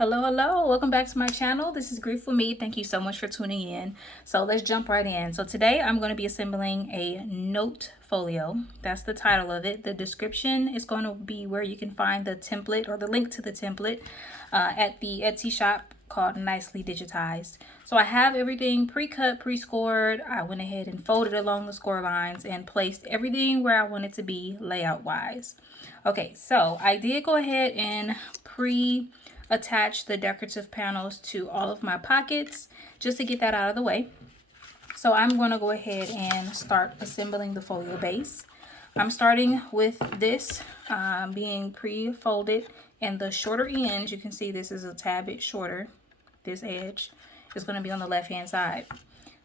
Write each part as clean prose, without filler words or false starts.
Hello, welcome back to my channel. This is Grief with Me. Thank you so much for tuning in. So let's jump right in. So today I'm going to be assembling a note folio. That's the title of it. The description is going to be where you can find the template or the link to the template at the Etsy shop called Nicely Digitized. So I have everything pre-cut, pre-scored. I went ahead and folded along the score lines and placed everything where I want it to be layout wise. Okay, so I did go ahead and attach the decorative panels to all of my pockets just to get that out of the way. So I'm going to go ahead and start assembling the folio base. I'm starting with this being pre-folded, and the shorter ends, you can see this is a tad bit shorter. This edge is going to be on the left hand side.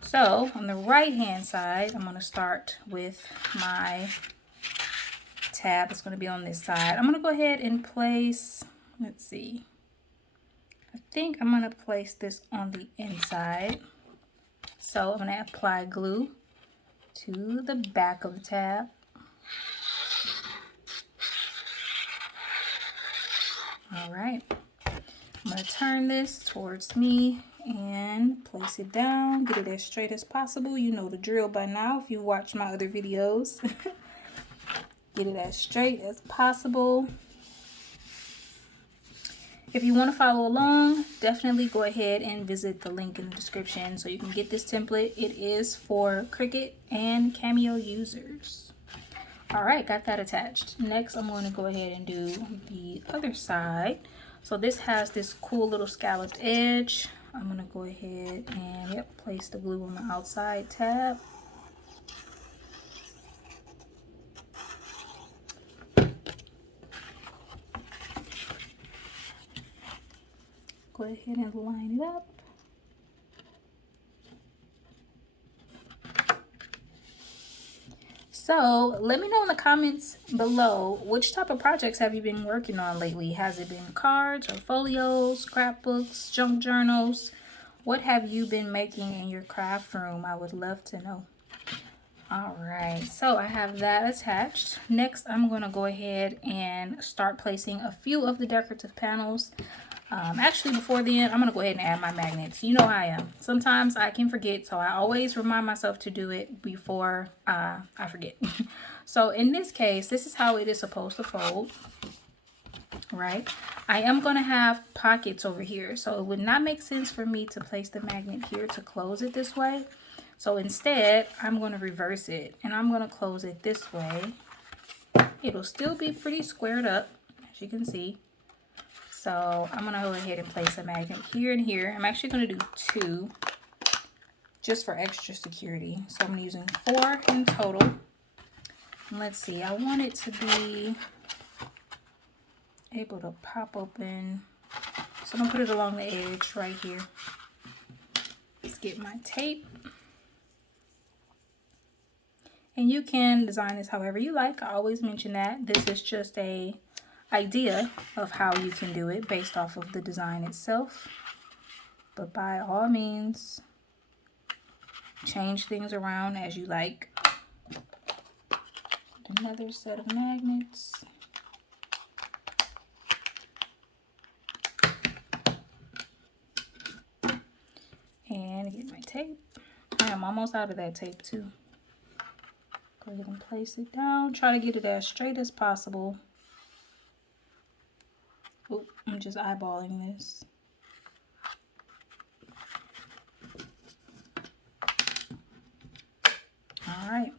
So on the right hand side, I'm going to start with my tab. It's going to be on this side. I'm going to go ahead and place, let's see, I think I'm going to place this on the inside. So I'm going to apply glue to the back of the tab. All right. I'm going to turn this towards me and place it down. Get it as straight as possible. You know the drill by now if you watch my other videos. Get it as straight as possible. If you want to follow along, definitely go ahead and visit the link in the description so you can get this template. It is for CRICUT and CAMEO users. All right, got that attached. Next, I'm going to go ahead and do the other side. So this has this cool little scalloped edge. I'm going to go ahead and place the glue on the outside tab. Go ahead and line it up. So let me know in the comments below, which type of projects have you been working on lately? Has it been cards or folios, scrapbooks, junk journals? What have you been making in your craft room? I would love to know. All right, so I have that attached. Next, I'm going to go ahead and start placing a few of the decorative panels. Actually, before then, I'm going to go ahead and add my magnets. You know how I am. Sometimes I can forget, so I always remind myself to do it before I forget. So in this case, this is how it is supposed to fold, right? I am going to have pockets over here, so it would not make sense for me to place the magnet here to close it this way. So instead, I'm going to reverse it, and I'm going to close it this way. It'll still be pretty squared up, as you can see. So I'm going to go ahead and place a magnet here and here. I'm actually going to do 2 just for extra security. So I'm using 4 in total. And let's see, I want it to be able to pop open. So I'm going to put it along the edge right here. Let's get my tape. And you can design this however you like. I always mention that. This is just a idea of how you can do it based off of the design itself, but by all means change things around as you like. Another set of magnets, and get my tape. I am almost out of that tape too. Go ahead and place it down. Try to get it as straight as possible. Oh, I'm just eyeballing this. All right,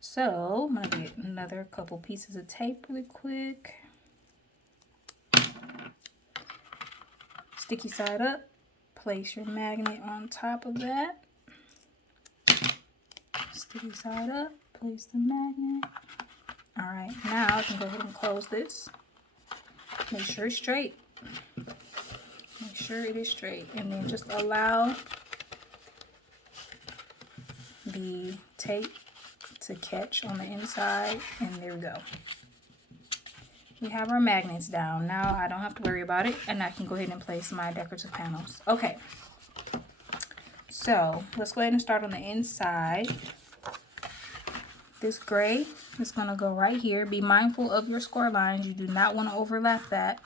so I'm gonna get another couple pieces of tape really quick. Sticky side up, place your magnet on top of that. Sticky side up, place the magnet. All right, now I can go ahead and close this. Make sure it's straight. Make sure it is straight, and then just allow the tape to catch on the inside, and there we go. We have our magnets down. Now I don't have to worry about it, and I can go ahead and place my decorative panels. Okay, so let's go ahead and start on the inside. This gray is going to go right here. Be mindful of your score lines. You do not want to overlap that.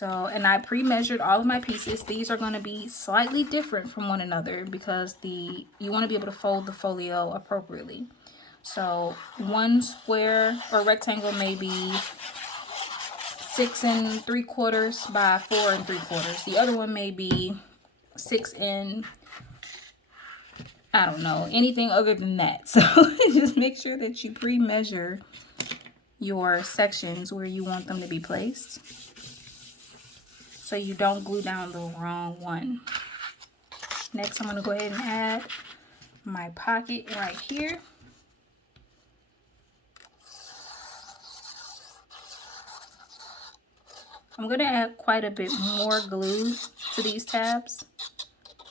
So, and I pre-measured all of my pieces. These are going to be slightly different from one another because you want to be able to fold the folio appropriately. So one square or rectangle may be 6 3/4 by 4 3/4. The other one may be 6 and I don't know, anything other than that. So just make sure that you pre-measure your sections where you want them to be placed, so you don't glue down the wrong one. Next, I'm going to go ahead and add my pocket right here. I'm going to add quite a bit more glue to these tabs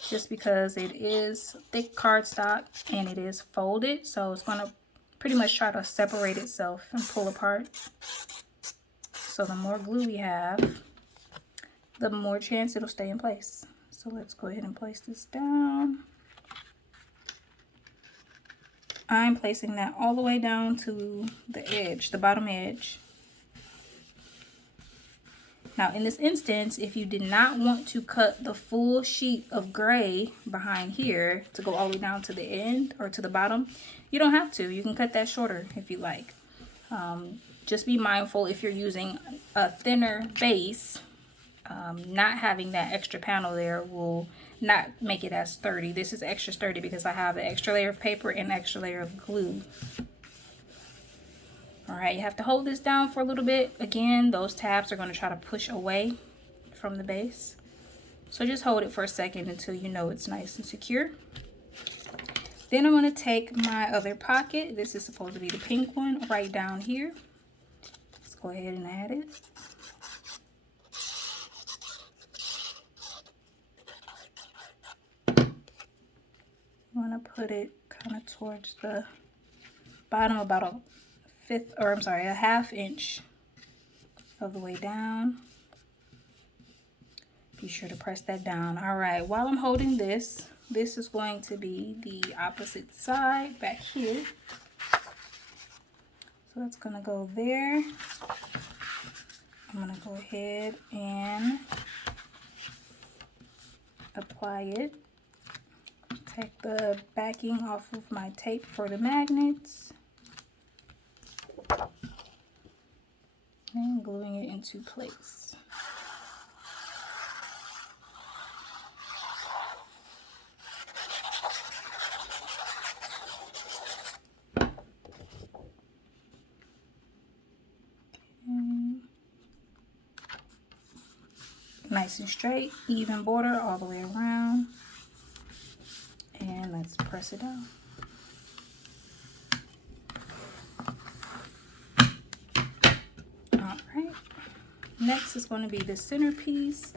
just because it is thick cardstock and it is folded, so it's going to pretty much try to separate itself and pull apart. So the more glue we have, the more chance it'll stay in place. So let's go ahead and place this down. I'm placing that all the way down to the edge, the bottom edge. Now in this instance, if you did not want to cut the full sheet of gray behind here to go all the way down to the end or to the bottom, you don't have to. You can cut that shorter if you like. Just be mindful if you're using a thinner base, not having that extra panel there will not make it as sturdy. This is extra sturdy because I have an extra layer of paper and an extra layer of glue. All right, you have to hold this down for a little bit. Again, those tabs are going to try to push away from the base. So just hold it for a second until you know it's nice and secure. Then I'm going to take my other pocket. This is supposed to be the pink one right down here. Let's go ahead and add it. I'm going to put it kind of towards the bottom, about a half inch of the way down. Be sure to press that down. All right, while I'm holding this, this is going to be the opposite side back here. So that's gonna go there. I'm gonna go ahead and apply it. Take the backing off of my tape for the magnets. And gluing it into place. Nice and straight, even border all the way around. And let's press it down. Next is going to be the centerpiece.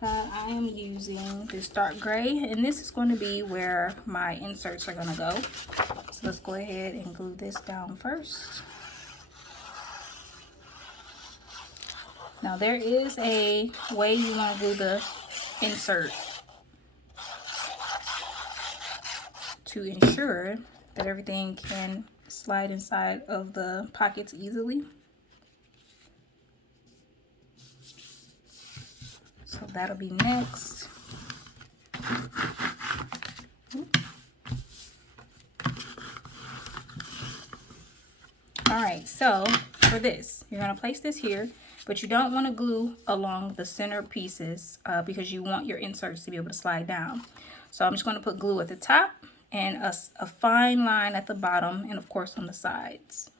I am using this dark gray, and this is going to be where my inserts are going to go. So let's go ahead and glue this down first. Now there is a way you want to glue the insert to ensure that everything can slide inside of the pockets easily. So that'll be next. All right, so for this, you're gonna place this here, but you don't want to glue along the center pieces because you want your inserts to be able to slide down. So I'm just going to put glue at the top and a fine line at the bottom, and of course on the sides.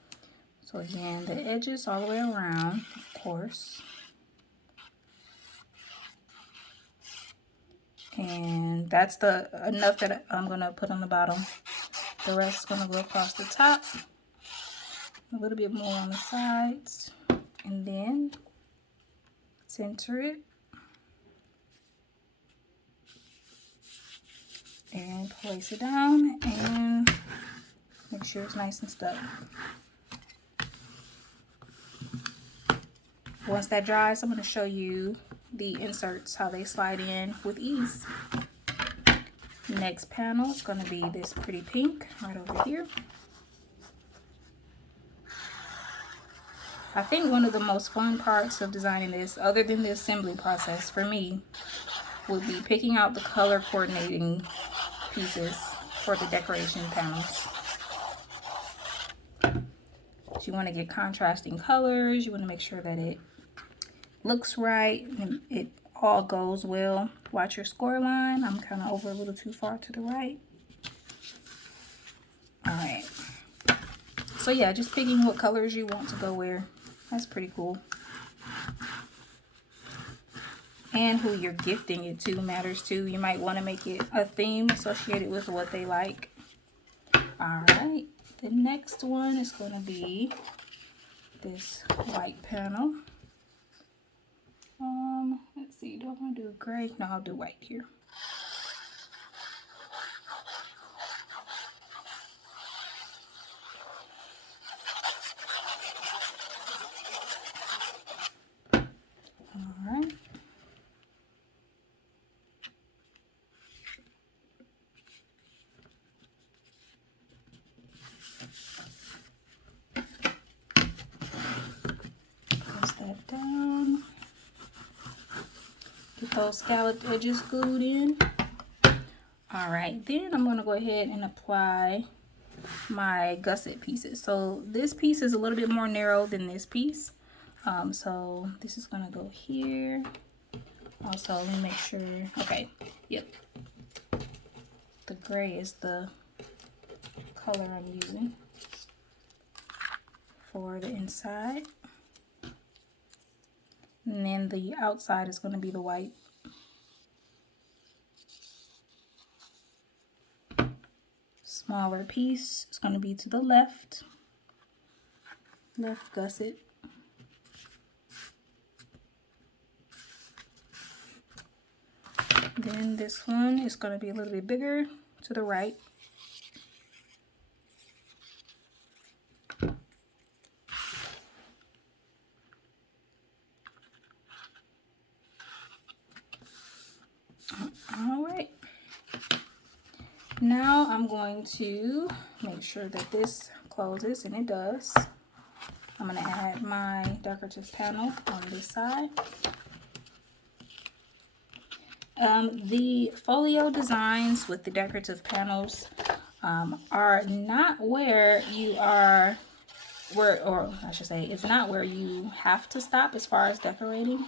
So again, the edges all the way around, of course. And that's enough that I'm going to put on the bottom. The rest is going to go across the top. A little bit more on the sides. And then center it. And place it down and make sure it's nice and stuck. Once that dries, I'm going to show you the inserts, how they slide in with ease. Next panel is going to be this pretty pink right over here. I think one of the most fun parts of designing this, other than the assembly process for me, would be picking out the color coordinating pieces for the decoration panels. So you want to get contrasting colors. You want to make sure that it looks right and it all goes well. Watch your score line. I'm kind of over a little too far to the right. All right. So yeah, just picking what colors you want to go where. That's pretty cool. And who you're gifting it to matters too. You might want to make it a theme associated with what they like. All right. The next one is going to be this white panel. Let's see, do I want to do gray? No, I'll do white here. All right. Press that down. Get those scalloped edges glued in. All right, then I'm going to go ahead and apply my gusset pieces. So this piece is a little bit more narrow than this piece. So this is going to go here. Also, let me make sure. Okay, yep. The gray is the color I'm using for the inside. And then the outside is going to be the white. Smaller piece is going to be to the left gusset. Then this one is going to be a little bit bigger to the right. All right. Now I'm going to make sure that this closes, and it does. I'm going to add my decorative panel on this side. The folio designs with the decorative panels are not where you are, or I should say, it's not where you have to stop as far as decorating.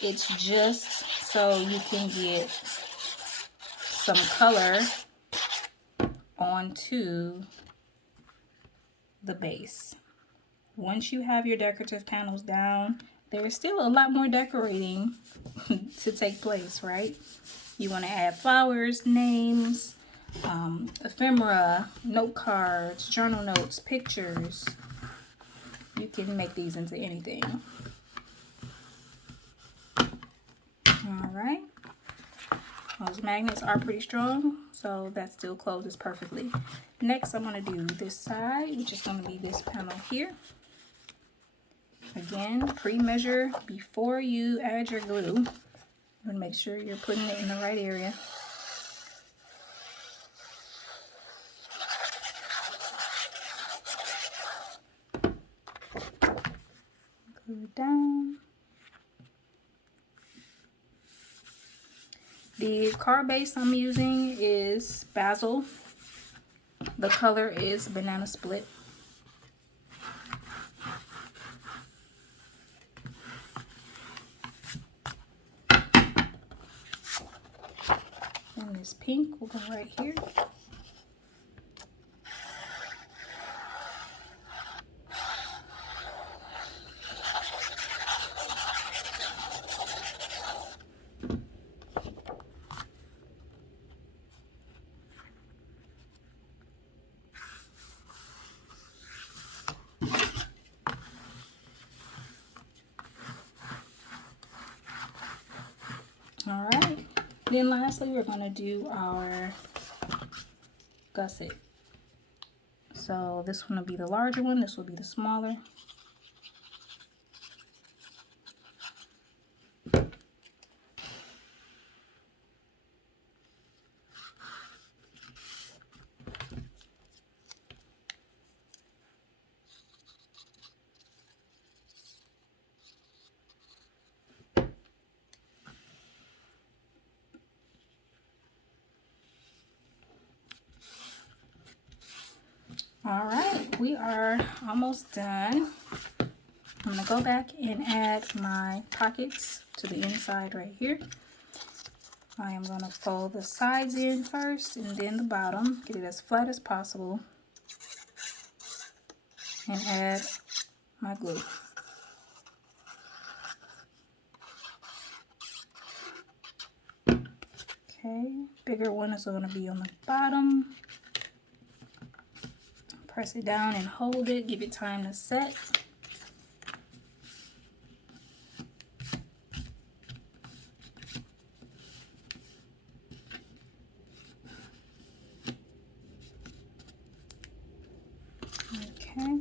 It's just so you can get some color onto the base. Once you have your decorative panels down, there's still a lot more decorating to take place, right? You want to add flowers, names, ephemera, note cards, journal notes, pictures. You can make these into anything. All right. Those magnets are pretty strong, so that still closes perfectly. Next, I'm going to do this side, which is going to be this panel here. Again, pre-measure before you add your glue. And make sure you're putting it in the right area. Glue it down. The card base I'm using is basil. The color is banana split. And this pink will go right here. All right. Then lastly, we're going to do our gusset. So this one will be the larger one. This will be the smaller. All right, we are almost done. I'm gonna go back and add my pockets to the inside right here. I am gonna fold the sides in first and then the bottom, get it as flat as possible, and add my glue. Okay, bigger one is gonna be on the bottom. Press it down and hold it, give it time to set. Okay,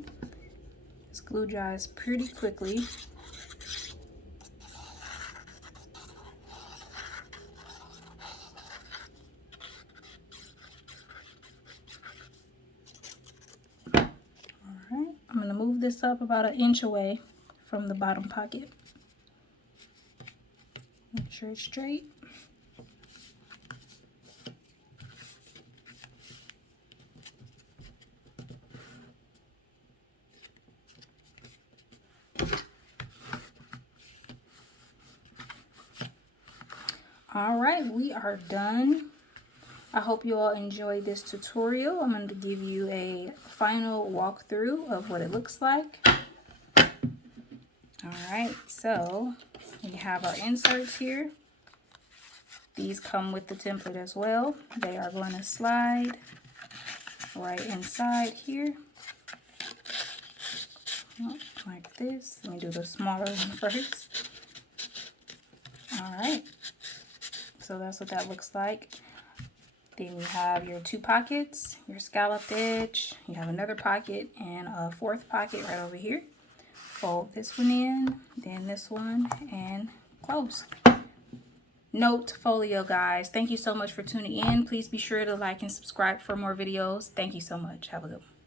this glue dries pretty quickly. Alright, I'm going to move this up about 1 inch away from the bottom pocket. Make sure it's straight. Alright, we are done. I hope you all enjoyed this tutorial. I'm going to give you a final walkthrough of what it looks like. Alright, so we have our inserts here. These come with the template as well. They are going to slide right inside here. Like this. Let me do the smaller one first. Alright, so that's what that looks like. Then you have your 2 pockets, your scalloped edge, you have another pocket and a 4th pocket right over here. Fold this one in, then this one, and close. Note folio, guys. Thank you so much for tuning in. Please be sure to like and subscribe for more videos. Thank you so much. Have a good one.